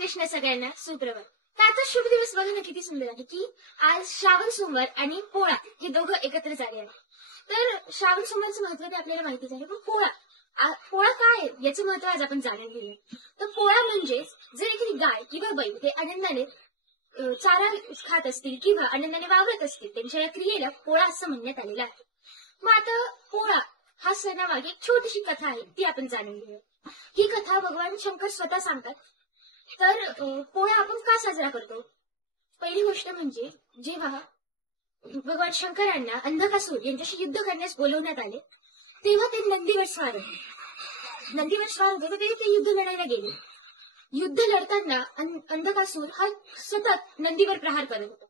कृष्ण सगळ्यांना सुप्रभात. तर आता शुभ दिवस बघा ना किती सुंदर आहे की आज श्रावण सोमवार आणि पोळा हे दोघं एकत्र झाले आहेत. तर श्रावण सोमवारचं महत्व ते आपल्याला माहितीच आहे, पण पोळा काय आहे याचं महत्व आज आपण जाणून घेऊया. तर पोळा म्हणजेच जर एखादी गाय किंवा बैल हे आनंदाने चारा खात असतील किंवा आनंदाने वावरत असतील त्यांच्या या क्रियेला पोळा असं म्हणण्यात आलेलं आहे. मग आता पोळा हा सणामागे एक छोटीशी कथा आहे, ती आपण जाणून घेऊया. ही कथा भगवान शंकर स्वतः सांगतात. तर पोळा आपण का साजरा करतो? पहिली गोष्ट म्हणजे जेव्हा भगवान शंकरांना अंधकासूर यांच्याशी युद्ध करण्यास बोलवण्यात आले, तेव्हा ते नंदीवर स्वार होते ते युद्ध लढायला गेले. युद्ध लढताना अंधकासूर हा सतत नंदीवर प्रहार करत होता.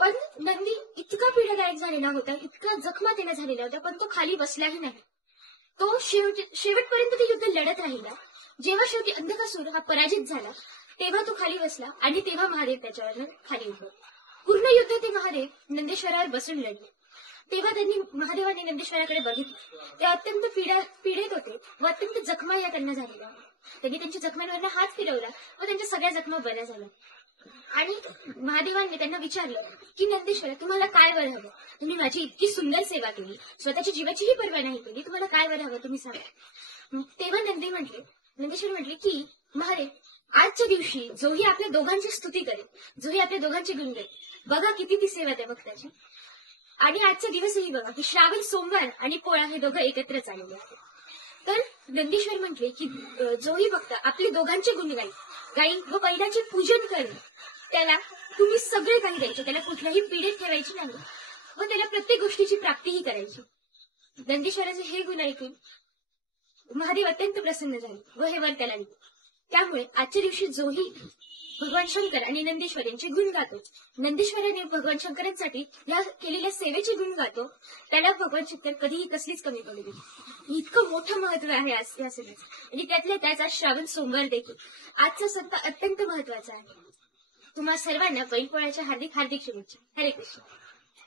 पण नंदी इतका पीडादायक झालेला होता, इतका जखमा त्याला झालेला होता, पण तो खाली बसलाही नाही. तो शेवटपर्यंत ते युद्ध लढत राहिला. जेव्हा शेवटी अंधकासूर हा पराजित झाला तेव्हा तो खाली बसला आणि तेव्हा महादेव त्याच्यावर खाली उतरले. पूर्ण युद्ध ते महादेव नंदेश्वरावर बसून लढले. तेव्हा त्यांनी महादेवाने नंदेश्वराकडे बघितले. ते अत्यंत पीडित होते व अत्यंत जखमा या त्यांना झालेल्या. त्यांनी त्यांच्या जखमांवर हात फिरवला व त्यांच्या सगळ्या जखमा बऱ्या झाल्या. आणि महादेवांनी त्यांना विचारलं की नंदेश्वरा, तुम्हाला काय बरं हवं? तुम्ही माझी इतकी सुंदर सेवा केली, स्वतःच्या जीवाचीही पर्वा नाही केली, तुम्हाला काय बरं हवं तुम्ही सांगा. तेव्हा नंदेश्वर म्हटले की महादेव, आजच्या दिवशी जोही आपल्या दोघांची स्तुती करेल, जोही आपल्या दोघांची गुण करेल, बघा किती ती सेवा त्या भक्ताची. आणि आजचा दिवसही बघा की श्रावण सोमवार आणि पोळा हे दोघं एकत्रच आलेले आहेत. तर नंदीश्वर म्हटले की जोही भक्त आपले दोघांचे गुण गाईल व बैलाचे पूजन करेल, त्याला तुम्ही सगळे काही द्यायचे, त्याला कुठल्याही पीडित ठेवायची नाही व त्याला प्रत्येक गोष्टीची प्राप्तीही करायची. नंदीश्वराचे हे गुण ऐकून महादेव अत्यंत प्रसन्न झाले व हे वर त्याला दिले. त्यामुळे आजच्या दिवशी जोही भगवान शंकर आणि नंदेश्वर यांचे गुण गातो, नंदेश्वराने भगवान शंकरांसाठी या केलेल्या सेवेचे गुण गातो, त्याला भगवान शंकर कधीही कसलीच कमी पडू देत. इतकं मोठं महत्व आहे या सणाचं. आणि त्यातल्या त्याचा श्रावण सोमवार देखील आजचा सण अत्यंत महत्वाचा आहे. तुम्हा सर्वांना बैलपोळ्याच्या हार्दिक शुभेच्छा. हरे कृष्ण.